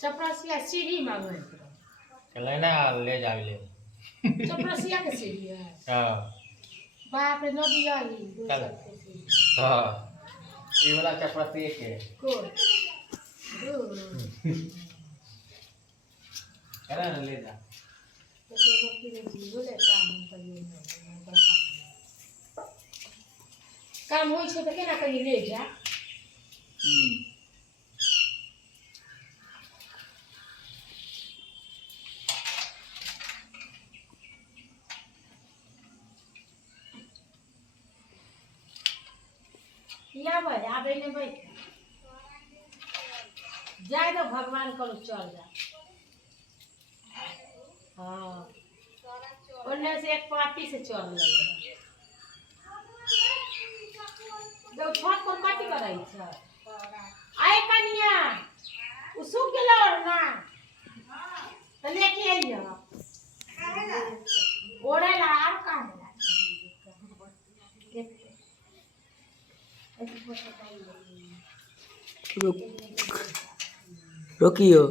चपरासिया सीढ़ी मांगे चले ना ले जा ले चपरासिया के सीढ़ी है हां बाप रे नदिया ही चल हां ये वाला चपरासी के को अरे ले जा तो वक्त रे बोले काम करिए काम होई छै त केना कनी ले जा या भाई आबे ने भाई जाए तो भगवान करो चल जा हां ओने से एक पार्टी से चल ले दो छत पर पार्टी कराई छ आए कनिया उ सुख गेलो ना त लेके आइयो ओरे ला आर कहां रोकियो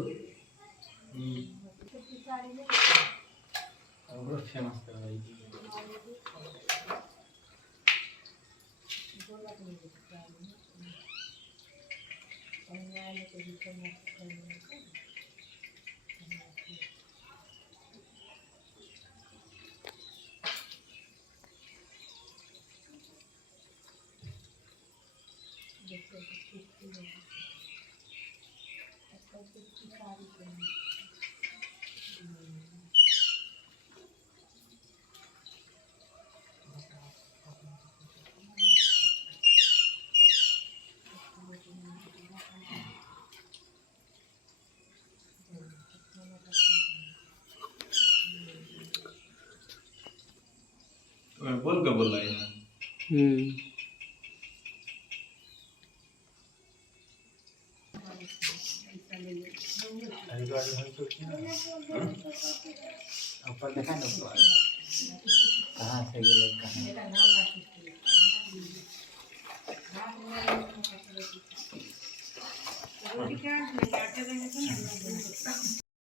बहुत फेमस कर भाई बोल के बोल रहा है ऊपर देखा ना कहाँ से गेले कहाँ